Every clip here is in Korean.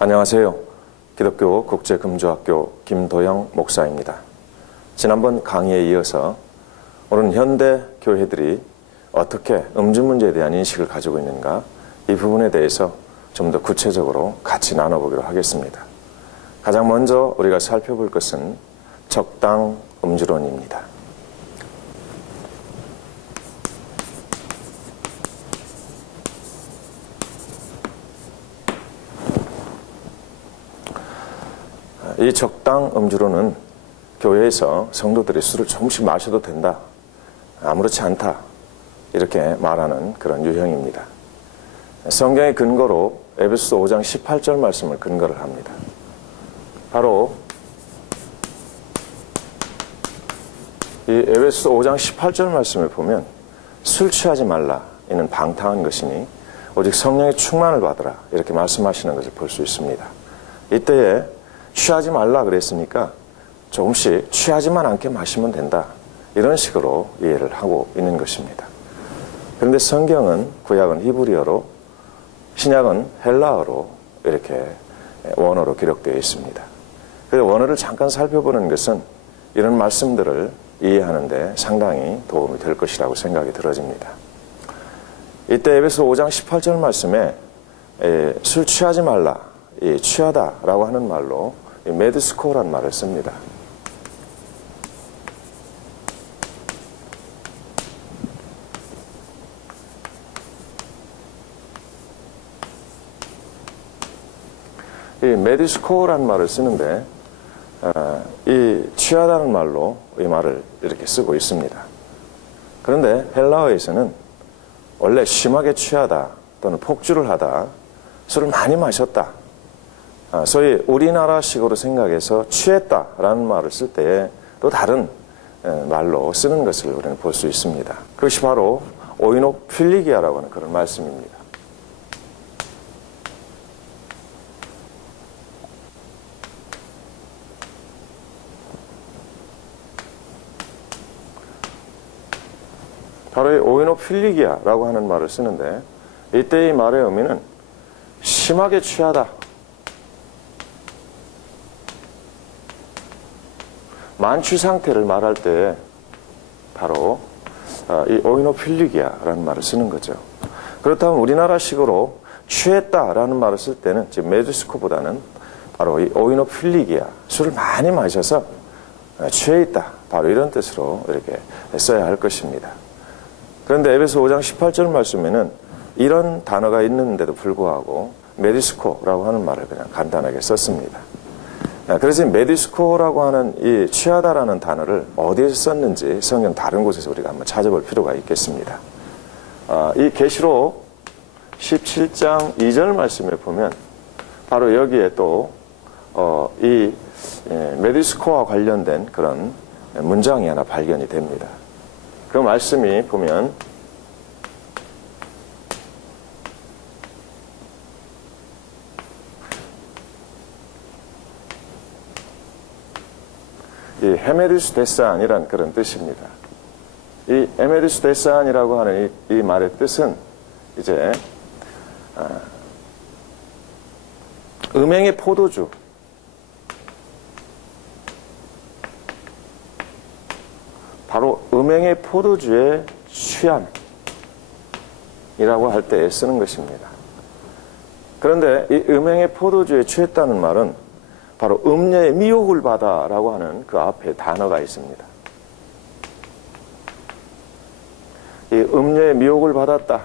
안녕하세요. 기독교 국제금주학교 김도영 목사입니다. 지난번 강의에 이어서 오늘은 현대 교회들이 어떻게 음주 문제에 대한 인식을 가지고 있는가, 이 부분에 대해서 좀 더 구체적으로 같이 나눠보기로 하겠습니다. 가장 먼저 우리가 살펴볼 것은 적당 음주론입니다. 이 적당 음주론은 교회에서 성도들이 술을 조금씩 마셔도 된다, 아무렇지 않다, 이렇게 말하는 그런 유형입니다. 성경의 근거로 에베소서 5장 18절 말씀을 근거를 합니다. 바로 이 에베소서 5장 18절 말씀을 보면 술 취하지 말라, 이는 방탕한 것이니 오직 성령의 충만을 받으라, 이렇게 말씀하시는 것을 볼 수 있습니다. 이때에 취하지 말라 그랬으니까 조금씩 취하지만 않게 마시면 된다, 이런 식으로 이해를 하고 있는 것입니다. 그런데 성경은 구약은 히브리어로, 신약은 헬라어로 이렇게 원어로 기록되어 있습니다. 그래서 원어를 잠깐 살펴보는 것은 이런 말씀들을 이해하는 데 상당히 도움이 될 것이라고 생각이 들어집니다. 이때 에베소 5장 18절 말씀에 술 취하지 말라, 취하다라고 하는 말로 메드스코라는 말을 씁니다. 이 메디스코라는 말을 쓰는데 이 취하다는 말로 이 말을 이렇게 쓰고 있습니다. 그런데 헬라어에서는 원래 심하게 취하다 또는 폭주를 하다, 술을 많이 마셨다, 소위 우리나라식으로 생각해서 취했다라는 말을 쓸 때에 또 다른 말로 쓰는 것을 우리는 볼 수 있습니다. 그것이 바로 오이노필리기아라고 하는 그런 말씀입니다. 바로 이 오이노필리기아라고 하는 말을 쓰는데, 이때 이 말의 의미는 심하게 취하다, 만취 상태를 말할 때 바로 이 오이노필리기아라는 말을 쓰는 거죠. 그렇다면 우리나라식으로 취했다라는 말을 쓸 때는 지금 메드스코보다는 바로 이 오이노필리기아, 술을 많이 마셔서 취해 있다, 바로 이런 뜻으로 이렇게 써야 할 것입니다. 그런데 에베소 5장 18절 말씀에는 이런 단어가 있는데도 불구하고 메디스코라고 하는 말을 그냥 간단하게 썼습니다. 그래서 메디스코라고 하는 이 취하다라는 단어를 어디에서 썼는지 성경 다른 곳에서 우리가 한번 찾아볼 필요가 있겠습니다. 이 계시록 17장 2절 말씀에 보면 바로 여기에 또 이 메디스코와 관련된 그런 문장이 하나 발견이 됩니다. 그 말씀이 보면 이 헤메르스 데산이란 그런 뜻입니다. 이 헤메르스 데산이라고 하는 이 말의 뜻은 이제 음행의 포도주, 바로 음행의 포도주의 취함이라고 할 때 쓰는 것입니다. 그런데 이 음행의 포도주에 취했다는 말은 바로 음녀의 미혹을 받아라고 하는 그 앞에 단어가 있습니다. 이 음녀의 미혹을 받았다,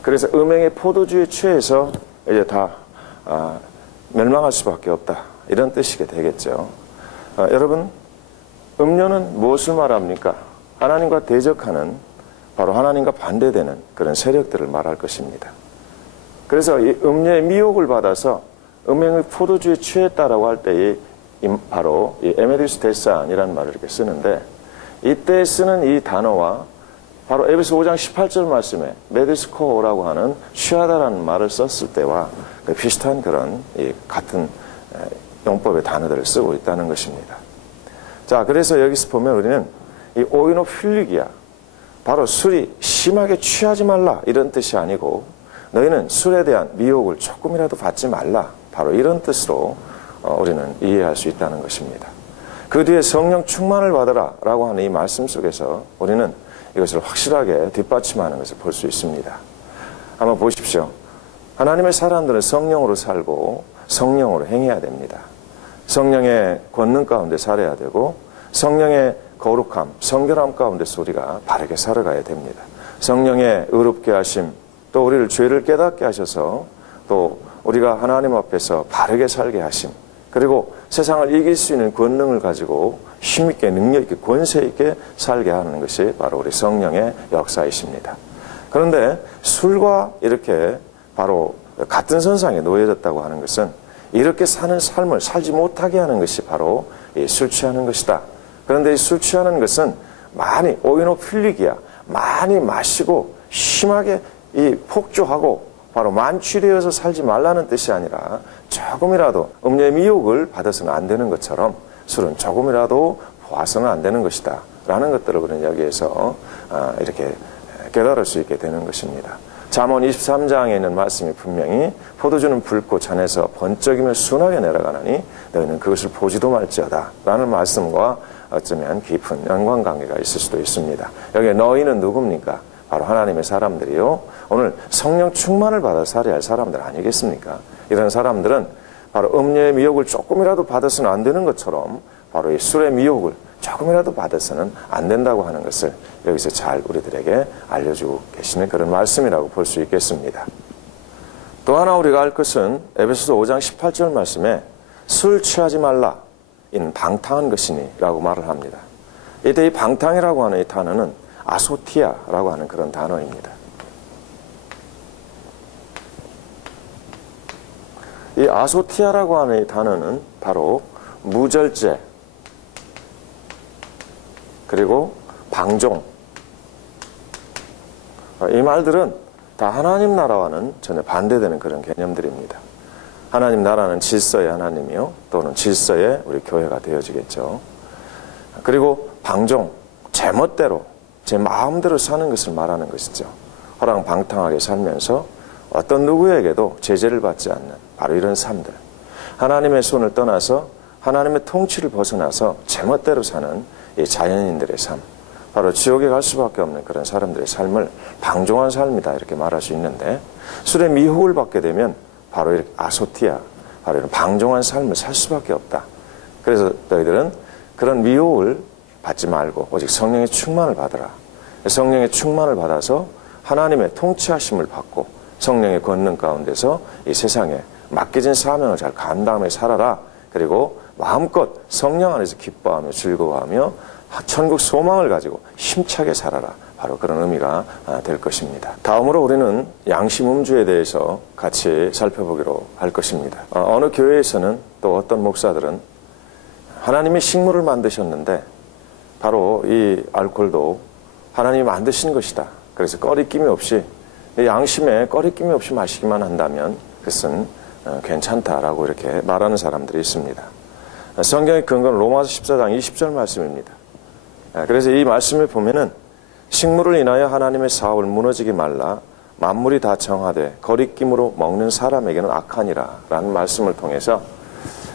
그래서 음행의 포도주에 취해서 이제 다 멸망할 수밖에 없다, 이런 뜻이게 되겠죠. 여러분, 음녀는 무엇을 말합니까? 하나님과 대적하는, 바로 하나님과 반대되는 그런 세력들을 말할 것입니다. 그래서 이 음녀의 미혹을 받아서 음행의 포도주에 취했다라고 할 때 바로 이 에메리스 데산이라는 말을 이렇게 쓰는데, 이때 쓰는 이 단어와 바로 에베소 5장 18절 말씀에 메디스코라고 하는 취하다라는 말을 썼을 때와 비슷한 그런 같은 용법의 단어들을 쓰고 있다는 것입니다. 자, 그래서 여기서 보면 우리는 이 오이노필리기아, 바로 술이 심하게 취하지 말라, 이런 뜻이 아니고 너희는 술에 대한 미혹을 조금이라도 받지 말라. 바로 이런 뜻으로 우리는 이해할 수 있다는 것입니다. 그 뒤에 성령 충만을 받으라 라고 하는 이 말씀 속에서 우리는 이것을 확실하게 뒷받침하는 것을 볼 수 있습니다. 한번 보십시오. 하나님의 사람들은 성령으로 살고 성령으로 행해야 됩니다. 성령의 권능 가운데 살아야 되고 성령의 거룩함, 성결함 가운데서 우리가 바르게 살아가야 됩니다. 성령의 의롭게 하심, 또 우리를 죄를 깨닫게 하셔서 또 우리가 하나님 앞에서 바르게 살게 하심, 그리고 세상을 이길 수 있는 권능을 가지고 힘있게 능력있게 권세있게 살게 하는 것이 바로 우리 성령의 역사이십니다. 그런데 술과 이렇게 바로 같은 선상에 놓여졌다고 하는 것은 이렇게 사는 삶을 살지 못하게 하는 것이 바로 이 술 취하는 것이다. 그런데 이 술 취하는 것은 많이 오이노필리기야, 많이 마시고 심하게 이 폭주하고 바로 만취되어서 살지 말라는 뜻이 아니라 조금이라도 음료의 미혹을 받아서는 안 되는 것처럼 술은 조금이라도 보아서는 안 되는 것이다 라는 것들을 우리는 여기에서 이렇게 깨달을 수 있게 되는 것입니다. 잠언 23장에 있는 말씀이 분명히 포도주는 붉고 잔에서 번쩍이며 순하게 내려가나니 너희는 그것을 보지도 말지어다 라는 말씀과 어쩌면 깊은 연관관계가 있을 수도 있습니다. 여기에 너희는 누굽니까? 바로 하나님의 사람들이요. 오늘 성령 충만을 받아 살아야 할 사람들 아니겠습니까? 이런 사람들은 바로 음료의 미혹을 조금이라도 받아서는 안 되는 것처럼 바로 이 술의 미혹을 조금이라도 받아서는 안 된다고 하는 것을 여기서 잘 우리들에게 알려주고 계시는 그런 말씀이라고 볼 수 있겠습니다. 또 하나 우리가 알 것은 에베소서 5장 18절 말씀에 술 취하지 말라 이는 방탕한 것이니 라고 말을 합니다. 이때 이 방탕이라고 하는 이 단어는 아소티아라고 하는 그런 단어입니다. 이 아소티아라고 하는 이 단어는 바로 무절제 그리고 방종, 이 말들은 다 하나님 나라와는 전혀 반대되는 그런 개념들입니다. 하나님 나라는 질서의 하나님이요, 또는 질서의 우리 교회가 되어지겠죠. 그리고 방종, 제 멋대로 제 마음대로 사는 것을 말하는 것이죠. 허랑방탕하게 살면서 어떤 누구에게도 제재를 받지 않는 바로 이런 삶들, 하나님의 손을 떠나서 하나님의 통치를 벗어나서 제 멋대로 사는 이 자연인들의 삶, 바로 지옥에 갈 수밖에 없는 그런 사람들의 삶을 방종한 삶이다 이렇게 말할 수 있는데, 술의 미혹을 받게 되면 바로 이렇게 아소티아, 바로 이런 방종한 삶을 살 수밖에 없다. 그래서 너희들은 그런 미혹을 받지 말고 오직 성령의 충만을 받으라. 성령의 충만을 받아서 하나님의 통치하심을 받고 성령의 권능 가운데서 이 세상에 맡겨진 사명을 잘 감당하며 살아라. 그리고 마음껏 성령 안에서 기뻐하며 즐거워하며 천국 소망을 가지고 힘차게 살아라. 바로 그런 의미가 될 것입니다. 다음으로 우리는 양심 음주에 대해서 같이 살펴보기로 할 것입니다. 어느 교회에서는 또 어떤 목사들은 하나님이 식물을 만드셨는데 바로 이 알코올도 하나님이 만드신 것이다. 그래서 꺼리낌이 없이 양심에 꺼리낌이 없이 마시기만 한다면 그것은 괜찮다라고 이렇게 말하는 사람들이 있습니다. 성경의 근거는 로마서 14장 20절 말씀입니다. 그래서 이 말씀을 보면은 식물을 인하여 하나님의 사업을 무너지게 말라 만물이 다 정하되 거리낌으로 먹는 사람에게는 악하니라 라는 말씀을 통해서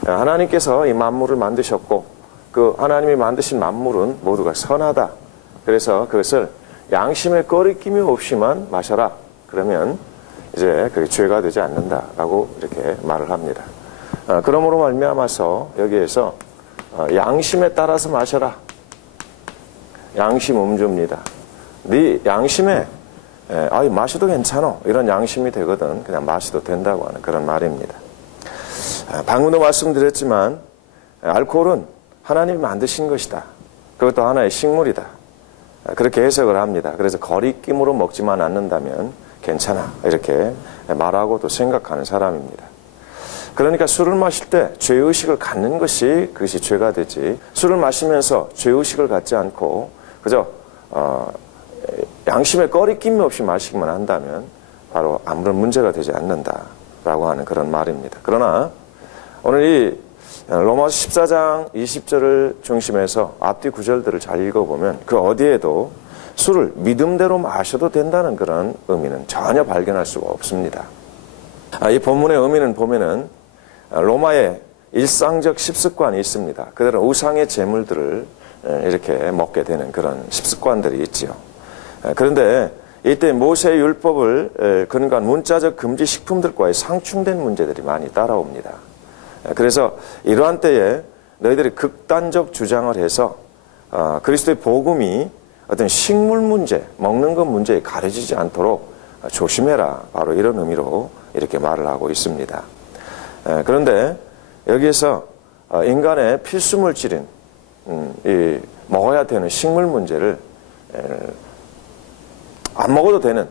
하나님께서 이 만물을 만드셨고 그 하나님이 만드신 만물은 모두가 선하다. 그래서 그것을 양심의 거리낌이 없이만 마셔라. 그러면 이제 그게 죄가 되지 않는다라고 이렇게 말을 합니다. 그러므로 말미암아서 여기에서 양심에 따라서 마셔라. 양심 음주입니다. 네 양심에 마셔도 괜찮아 이런 양심이 되거든 그냥 마셔도 된다고 하는 그런 말입니다. 방금도 말씀드렸지만 알코올은 하나님이 만드신 것이다. 그것도 하나의 식물이다. 그렇게 해석을 합니다. 그래서 거리낌으로 먹지만 않는다면 괜찮아 이렇게 말하고 또 생각하는 사람입니다. 그러니까 술을 마실 때 죄의식을 갖는 것이 그것이 죄가 되지, 술을 마시면서 죄의식을 갖지 않고 그저 양심에 꺼리낌이 없이 마시기만 한다면 바로 아무런 문제가 되지 않는다라고 하는 그런 말입니다. 그러나 오늘 이 로마서 14장 20절을 중심해서 앞뒤 구절들을 잘 읽어보면 그 어디에도 술을 믿음대로 마셔도 된다는 그런 의미는 전혀 발견할 수가 없습니다. 이 본문의 의미는 보면은 로마의 일상적习습관이 있습니다. 그들은 우상의 제물들을 이렇게 먹게 되는 그런习습관들이 있지요. 그런데 이때 모세의 율법을 근거한 문자적 금지 식품들과의 상충된 문제들이 많이 따라옵니다. 그래서 이러한 때에 너희들이 극단적 주장을 해서 그리스도의 복음이 어떤 식물 문제, 먹는 것 문제에 가려지지 않도록 조심해라. 바로 이런 의미로 이렇게 말을 하고 있습니다. 그런데 여기에서 인간의 필수 물질인 이 먹어야 되는 식물 문제를 안 먹어도 되는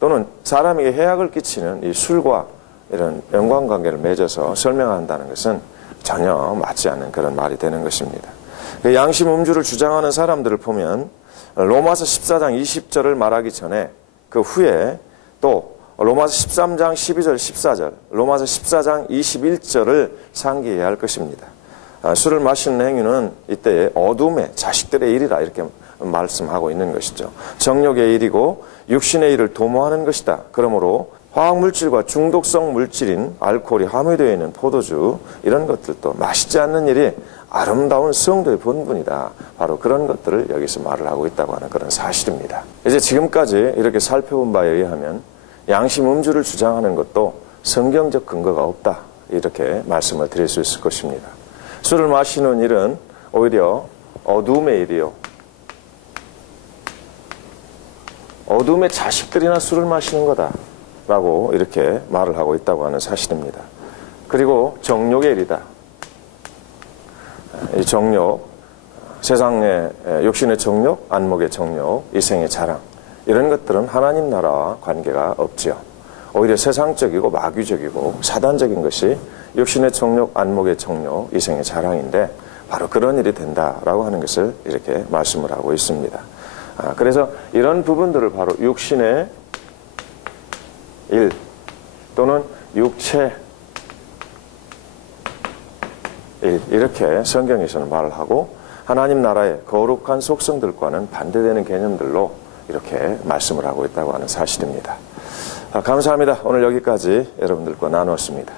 또는 사람에게 해악을 끼치는 이 술과 이런 연관관계를 맺어서 설명한다는 것은 전혀 맞지 않는 그런 말이 되는 것입니다. 양심 음주를 주장하는 사람들을 보면 로마서 14장 20절을 말하기 전에 그 후에 또 로마서 13장 12절 14절 로마서 14장 21절을 상기해야 할 것입니다. 술을 마시는 행위는 이때의 어둠의 자식들의 일이라 이렇게 말씀하고 있는 것이죠. 정욕의 일이고 육신의 일을 도모하는 것이다. 그러므로 화학물질과 중독성 물질인 알코올이 함유되어 있는 포도주 이런 것들도 마시지 않는 일이 아름다운 성도의 본분이다. 바로 그런 것들을 여기서 말을 하고 있다고 하는 그런 사실입니다. 이제 지금까지 이렇게 살펴본 바에 의하면 양심 음주를 주장하는 것도 성경적 근거가 없다. 이렇게 말씀을 드릴 수 있을 것입니다. 술을 마시는 일은 오히려 어둠의 일이요. 어둠의 자식들이나 술을 마시는 거다. 라고 이렇게 말을 하고 있다고 하는 사실입니다. 그리고 정욕의 일이다. 이 정욕, 세상의 욕심의 정욕, 안목의 정욕, 이생의 자랑 이런 것들은 하나님 나라와 관계가 없지요. 오히려 세상적이고 마귀적이고 사단적인 것이 육신의 정욕, 안목의 정욕, 이생의 자랑인데 바로 그런 일이 된다라고 하는 것을 이렇게 말씀을 하고 있습니다. 그래서 이런 부분들을 바로 육신의 일 또는 육체 일 이렇게 성경에서는 말을 하고 하나님 나라의 거룩한 속성들과는 반대되는 개념들로 이렇게 말씀을 하고 있다고 하는 사실입니다. 감사합니다. 오늘 여기까지 여러분들과 나누었습니다.